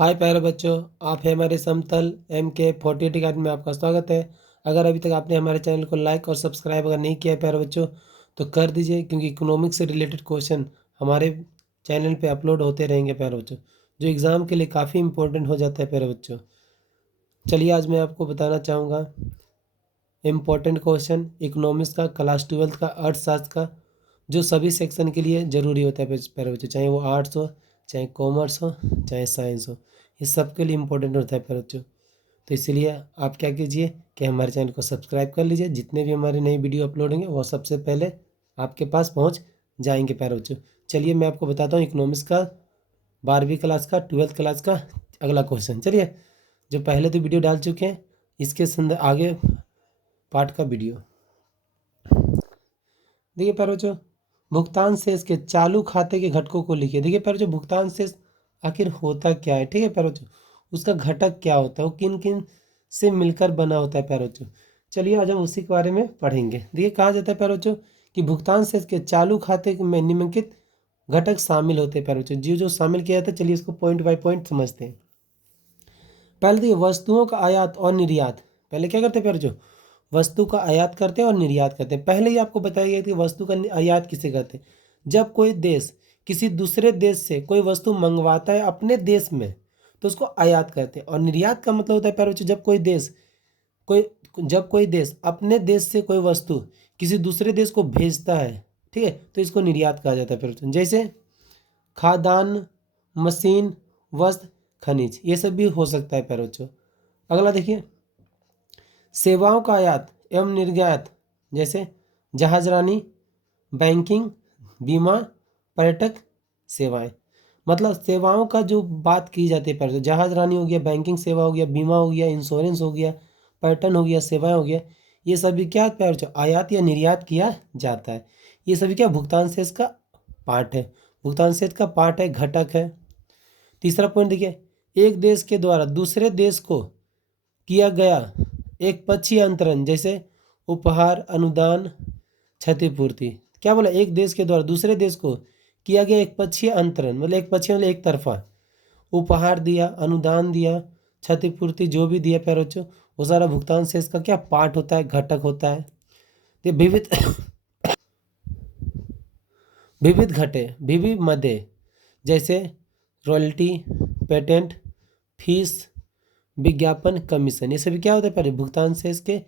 हाय प्यारे बच्चों, आप हैं हमारे समतल MK48 अकेडमी में आपका स्वागत है। अगर अभी तक आपने हमारे चैनल को लाइक और सब्सक्राइब अगर नहीं किया है प्यारे बच्चों तो कर दीजिए, क्योंकि इकोनॉमिक्स से रिलेटेड क्वेश्चन हमारे चैनल पे अपलोड होते रहेंगे प्यारे बच्चों, जो एग्ज़ाम के लिए काफ़ी इंपॉर्टेंट हो जाता है प्यारे बच्चों। चलिए आज मैं आपको बताना चाहूँगा इम्पोर्टेंट क्वेश्चन इकोनॉमिक्स का, क्लास 12th का, अर्थशास्त्र का, जो सभी सेक्शन के लिए ज़रूरी होता है प्यारे बच्चों, चाहे वो आर्ट्स हो, चाहे कॉमर्स हो, चाहे साइंस हो, ये सब के लिए इम्पोर्टेंट होता है प्यारे बच्चों। तो इसीलिए आप क्या कीजिए कि हमारे चैनल को सब्सक्राइब कर लीजिए, जितने भी हमारे नई वीडियो अपलोड होंगे वो सबसे पहले आपके पास पहुंच जाएंगे प्यारे बच्चों। चलिए मैं आपको बताता हूँ इकोनॉमिक्स का 12वीं क्लास का 12th क्लास का अगला क्वेश्चन। चलिए, जो पहले तो वीडियो डाल चुके हैं इसके संदर्भ आगे पार्ट का वीडियो देखिए प्यारे बच्चों। भुगतान शेष के चालू खाते के घटकों को लिखिए। देखिए प्यारे बच्चों, भुगतान शेष आखिर होता क्या है, ठीक है प्यारे बच्चों, उसका घटक क्या होता है, वो किन किन से मिलकर बना होता है प्यारे बच्चों। चलिए आज हम उसी के बारे में पढ़ेंगे। देखिए कहा जाता है प्यारे बच्चों कि भुगतान शेष के चालू खाते में निम्नलिखित घटक शामिल होते हैं प्यारे बच्चों। जो जो शामिल किया जाता है, चलिए इसको पॉइंट बाय पॉइंट समझते हैं। पहले देखिए वस्तुओं का आयात और निर्यात। पहले क्या करते हैं प्यारे बच्चों, वस्तु का आयात करते हैं और निर्यात करते हैं। पहले ही आपको बताया गया कि वस्तु का आयात किसे कहते हैं, जब कोई देश किसी दूसरे देश से कोई वस्तु मंगवाता है अपने देश में तो उसको आयात कहते हैं। और निर्यात का मतलब होता है प्यारे बच्चों, कोई जब कोई देश अपने देश से कोई वस्तु किसी दूसरे देश को भेजता है, ठीक है, तो इसको निर्यात कहा जाता है प्यारे बच्चों। जैसे खाद्यान्न, मशीन, वस्त्र, खनिज, ये सब भी हो सकता है प्यारे बच्चों। अगला देखिए सेवाओं का आयात एवं निर्यात, जैसे जहाजरानी, बैंकिंग, बीमा, पर्यटक सेवाएं। मतलब सेवाओं का जो बात की जाती है पहले, जहाजरानी हो गया, बैंकिंग सेवा हो गया, बीमा हो गया, इंश्योरेंस हो गया, पर्यटन हो गया, सेवाएं हो गया, ये सभी क्या पैर जो आयात या निर्यात किया जाता है। ये सभी क्या भुगतान शेष का पार्ट है, भुगतान शेष का पार्ट है, घटक है। तीसरा पॉइंट देखिए, एक देश के द्वारा दूसरे देश को किया गया एक पक्षीय अंतरण, जैसे उपहार, अनुदान, क्षतिपूर्ति। क्या बोला, एक देश के द्वारा दूसरे देश को किया गया एक पक्षीय अंतरण, मतलब एक पक्षीय मतलब एक तरफा, उपहार दिया, अनुदान दिया, क्षतिपूर्ति जो भी दिया प्यारे बच्चों, वो सारा भुगतान शेष का क्या पार्ट होता है, घटक होता है। ये विविध विविध घटे, विविध मदे, जैसे रॉयल्टी, पेटेंट, फीस, विज्ञापन, कमीशन, ये सभी क्या होता है प्यारे भुगतान शेष के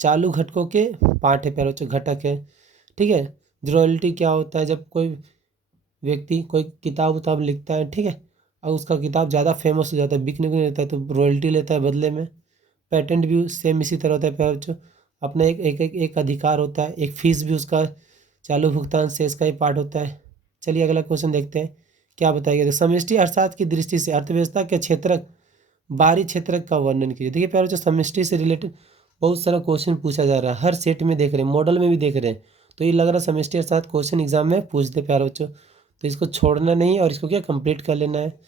चालू घटकों के पार्ट है प्यारे बच्चों, घटक है। ठीक है, रॉयल्टी क्या होता है, जब कोई व्यक्ति कोई किताब उताब लिखता है, ठीक है, और उसका किताब ज़्यादा फेमस हो जाता है, बिकने को नहीं रहता है, तो रॉयल्टी लेता है बदले में। पेटेंट भी सेम इसी तरह होता है प्यारे बच्चों, अपना एक अधिकार होता है। एक फीस भी उसका चालू भुगतान शेष का ही पार्ट होता है। चलिए अगला क्वेश्चन देखते हैं क्या बताया गया। समष्टि अर्थशास्त्र की दृष्टि से अर्थव्यवस्था के क्षेत्रक बाहरी क्षेत्रक का वर्णन कीजिए। देखिए प्यारे बच्चों, समष्टि से रिलेटेड बहुत सारा क्वेश्चन पूछा जा रहा है, हर सेट में देख रहे हैं, मॉडल में भी देख रहे हैं, तो ये लग रहा है समष्टि अर्थशास्त्र क्वेश्चन एग्जाम में पूछते प्यारे बच्चों, तो इसको छोड़ना नहीं और इसको क्या कंप्लीट कर लेना है।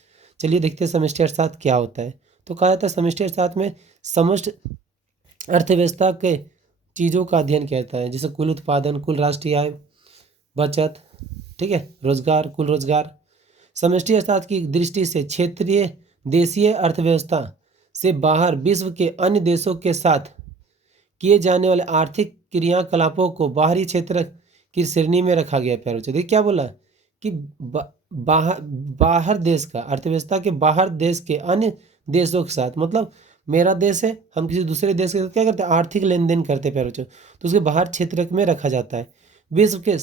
चलिए देखते हैं समष्टि अर्थशास्त्र क्या होता है। तो कहा जाता है समष्टि अर्थशास्त्र में समष्टि अर्थव्यवस्था के चीज़ों का अध्ययन कहता है, जैसे कुल उत्पादन, कुल राष्ट्रीय आय, बचत, ठीक है, रोजगार, कुल रोजगार। समष्टि अर्थशास्त्र की दृष्टि से क्षेत्रीय देशीय अर्थव्यवस्था से बाहर विश्व के अन्य देशों के साथ किए जाने वाले आर्थिक क्रियाकलापों को बाहरी क्षेत्र की श्रेणी में रखा गया। प्यारे बच्चों, देखिए क्या बोला कि बाहर देश का अर्थव्यवस्था के बाहर देश के अन्य देशों के साथ, मतलब मेरा देश है, हम किसी दूसरे देश के साथ क्या करते हैं, आर्थिक लेन देन करते हैं प्यारे बच्चों, तो उसके बाहर क्षेत्र में रखा जाता है। विश्व के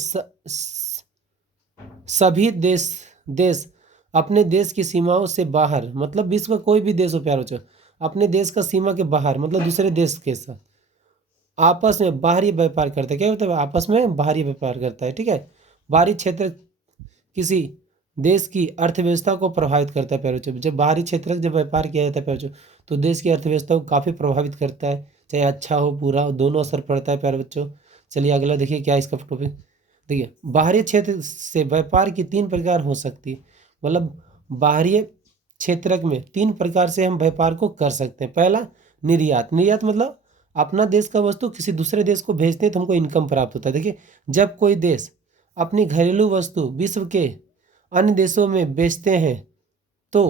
सभी देश अपने देश की सीमाओं से बाहर, मतलब विश्व का कोई भी देश हो प्यारे बच्चों, अपने देश का सीमा के बाहर मतलब दूसरे देश के साथ आपस में बाहरी व्यापार करता है। क्या होता है, आपस में बाहरी व्यापार करता है, ठीक है। बाहरी क्षेत्र किसी देश की अर्थव्यवस्था को प्रभावित करता है प्यारे बच्चों। जब बाहरी क्षेत्र जब व्यापार किया जाता है प्यारे बच्चों, तो देश की अर्थव्यवस्था को काफ़ी प्रभावित करता है, चाहे अच्छा हो बुरा हो, दोनों असर पड़ता है प्यारे बच्चों। चलिए अगला देखिए क्या इसका टॉपिक। देखिए बाहरी क्षेत्र से व्यापार की 3 प्रकार हो सकती है, मतलब बाहरी क्षेत्र में 3 प्रकार से हम व्यापार को कर सकते हैं। पहला निर्यात, निर्यात मतलब अपना देश का वस्तु किसी दूसरे देश को भेजते हैं तो हमको इनकम प्राप्त होता है। देखिए जब कोई देश अपनी घरेलू वस्तु विश्व के अन्य देशों में बेचते हैं तो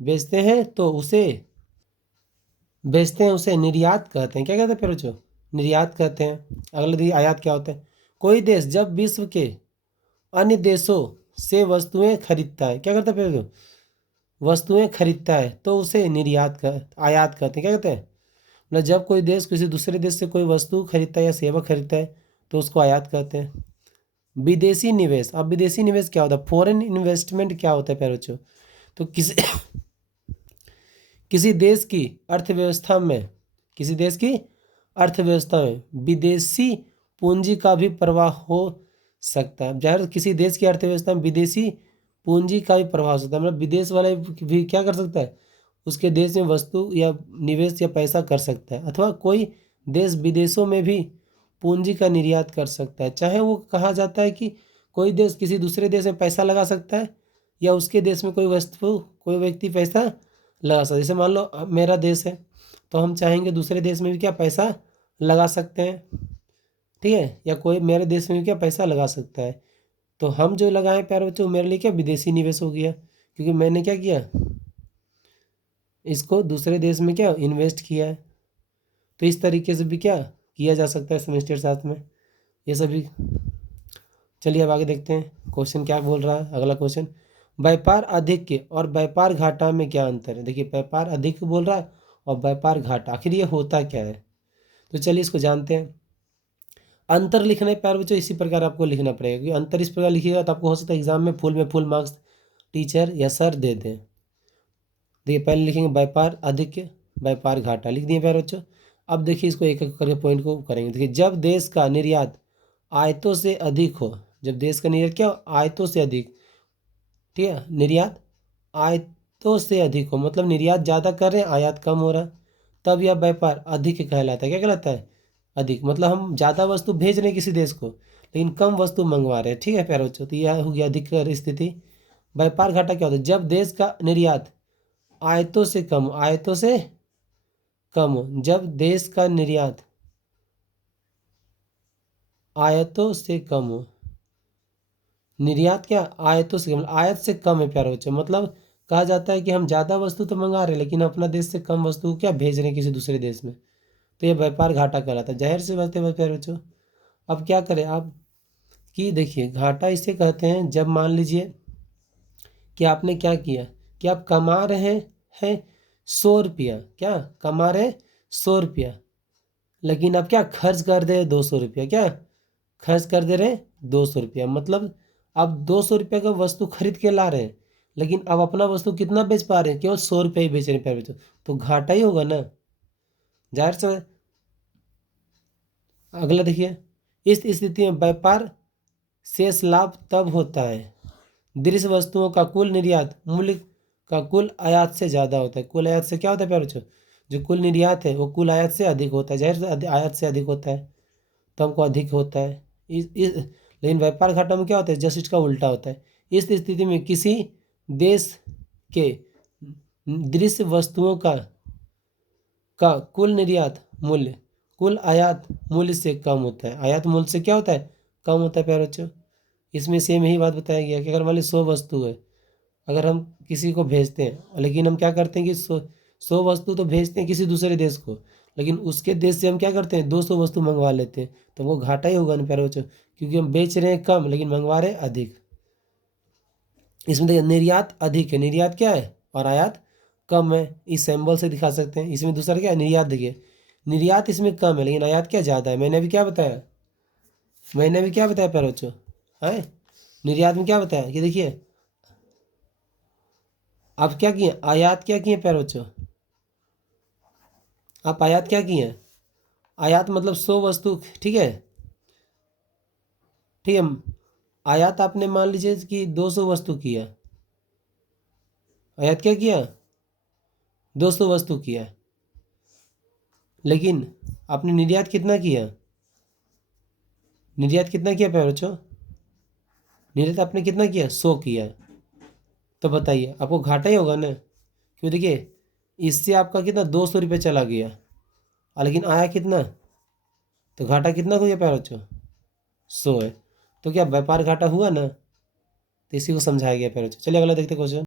बेचते हैं तो उसे निर्यात कहते हैं। क्या कहते हैं फिर बच्चों? निर्यात कहते हैं। अगला देखिए आयात क्या होता है। कोई देश जब विश्व के अन्य देशों से वस्तुएं खरीदता है, क्या करता है फिर बच्चों? वस्तुएं खरीदता है तो उसे आयात कहते हैं। क्या कहते हैं? मतलब जब कोई देश किसी दूसरे देश से कोई वस्तु खरीदता है या सेवा खरीदता है तो उसको आयात कहते हैं। विदेशी निवेश। अब विदेशी निवेश क्या होता है? फॉरेन इन्वेस्टमेंट क्या होता है प्यारे बच्चों? तो किसी किसी देश की अर्थव्यवस्था में किसी देश की अर्थव्यवस्था में विदेशी पूंजी का भी प्रवाह हो सकता है। जाहिर किसी देश की अर्थव्यवस्था में विदेशी पूंजी का भी प्रभाव हो सकता है। मतलब विदेश वाले भी क्या कर सकता है? उसके देश में वस्तु या निवेश या पैसा कर सकता है। अथवा कोई देश विदेशों में भी पूंजी का निर्यात कर सकता है। चाहे वो कहा जाता है कि कोई देश किसी दूसरे देश में पैसा लगा सकता है या उसके देश में कोई व्यक्ति पैसा लगा सकता है। जैसे मान लो मेरा देश है तो हम चाहेंगे दूसरे देश में भी क्या पैसा लगा सकते हैं, ठीक है, या कोई मेरे देश में भी क्या पैसा लगा सकता है। तो हम जो लगाए प्यारे बच्चों मेरे लिए क्या विदेशी निवेश हो गया, क्योंकि मैंने क्या किया, इसको दूसरे देश में क्या इन्वेस्ट किया है। तो इस तरीके से भी क्या किया जा सकता है सेमेस्टर साथ में, ये सभी। चलिए अब आगे देखते हैं क्वेश्चन क्या बोल रहा है। अगला क्वेश्चन, व्यापार अधिक और व्यापार घाटा में क्या अंतर है। देखिए व्यापार अधिक बोल रहा है और व्यापार घाटा, आखिर ये होता क्या है। तो चलिए इसको जानते हैं। अंतर लिखने प्यारे बच्चों इसी प्रकार आपको लिखना पड़ेगा, क्योंकि अंतर इस प्रकार लिखिएगा तो आपको हो सकता है एग्जाम में फुल मार्क्स टीचर या सर दे दें। देखिए पहले लिखेंगे व्यापार अधिक व्यापार घाटा, लिख दिए प्यारे बच्चों। अब देखिए इसको एक एक करके पॉइंट को करेंगे। देखिए जब देश का निर्यात आयतों से अधिक हो, जब देश का निर्यात क्या हो? आयतों से अधिक, ठीक है, निर्यात आयतों से अधिक हो, मतलब निर्यात ज़्यादा कर रहे हैं आयात कम हो रहा, तब यह व्यापार अधिक कहलाता है। क्या कहलाता है? अधिक। मतलब हम ज़्यादा वस्तु भेज रहे हैं किसी देश को लेकिन कम वस्तु मंगवा रहे हैं, ठीक है प्यारे बच्चों। तो यह हो गया अधिक स्थिति। व्यापार घाटा क्या होता है? जब देश का निर्यात आयतों से कम हो, जब देश का निर्यात आयतों से कम हो, निर्यात क्या आयतों से कम, आयत से कम है प्यारे बच्चों। मतलब कहा जाता है कि हम ज़्यादा वस्तु तो मंगा रहे हैं लेकिन अपना देश से कम वस्तु को क्या भेज रहे हैं किसी दूसरे देश में, तो ये व्यापार घाटा कहलाता है। जाहिर सी बात है प्यारे बच्चों। अब क्या करें आप कि देखिए घाटा इसे कहते हैं जब मान लीजिए कि आपने क्या किया कि आप कमा रहे हैं 100 रुपया, क्या कमा रहे 100 रुपया, लेकिन आप क्या खर्च कर दे 200 रुपया, क्या खर्च कर दे रहे 200 रुपया। मतलब आप 200 रुपये का वस्तु खरीद के ला रहे हैं लेकिन अब अपना वस्तु कितना बेच पा रहे हैं? केवल 100 रुपये ही बेच रहे हैं प्यारे बच्चों, तो घाटा ही होगा ना, जाहिर सा। अगला देखिए, इस स्थिति में व्यापार शेष लाभ तब होता है दृश्य वस्तुओं का कुल निर्यात मूल्य का कुल आयात से ज़्यादा होता है। कुल आयात से क्या होता है प्यारे बच्चों? जो कुल निर्यात है वो कुल आयात से अधिक होता है, जाहिर से आयात से अधिक होता है तो हमको अधिक होता है। लेकिन व्यापार घाटा में क्या होता है? जस्ट इसका उल्टा होता है। इस स्थिति में किसी देश के दृश्य वस्तुओं का कुल निर्यात मूल्य कुल आयात मूल्य से कम होता है। आयात मूल्य से क्या होता है? कम होता है प्यारे बच्चों। इसमें सेम यही बात बताया गया कि अगर मान ली 100 वस्तु है, अगर हम किसी को भेजते हैं लेकिन हम क्या करते हैं कि 100 वस्तु तो भेजते हैं किसी दूसरे देश को, लेकिन उसके देश से हम क्या करते हैं 200 वस्तु मंगवा लेते हैं, तो वो घाटा ही होगा ना प्यारे बच्चों, क्योंकि हम बेच रहे हैं कम लेकिन मंगवा रहे हैं अधिक। इसमें देखिए निर्यात अधिक है, निर्यात क्या है, और आयात कम है। इस सिंबल से दिखा सकते हैं। इसमें दूसरा क्या है? निर्यात। देखिए निर्यात इसमें कम है लेकिन आयात क्या ज़्यादा है। मैंने भी क्या बताया प्यारे बच्चों है, निर्यात में क्या बताया कि देखिए आप क्या किए, आयात क्या किए प्यारे बच्चों, आप आयात क्या किए, आयात मतलब 100 वस्तु, ठीक है, ठीक है, आयात आपने मान लीजिए कि 200 वस्तु किया, आयात क्या किया 200 वस्तु किया, लेकिन आपने निर्यात कितना किया, निर्यात कितना किया प्यारे बच्चों, निर्यात आपने कितना किया 100 किया। तो बताइए आपको घाटा ही होगा ना, क्यों? देखिए इससे आपका कितना 200 रुपये चला गया लेकिन आया कितना, तो घाटा कितना हो गया प्यारे बच्चों 100 है। तो क्या व्यापार घाटा हुआ ना, तो इसी को समझाया गया प्यारे बच्चों। चलिए अगला देखते क्वेश्चन।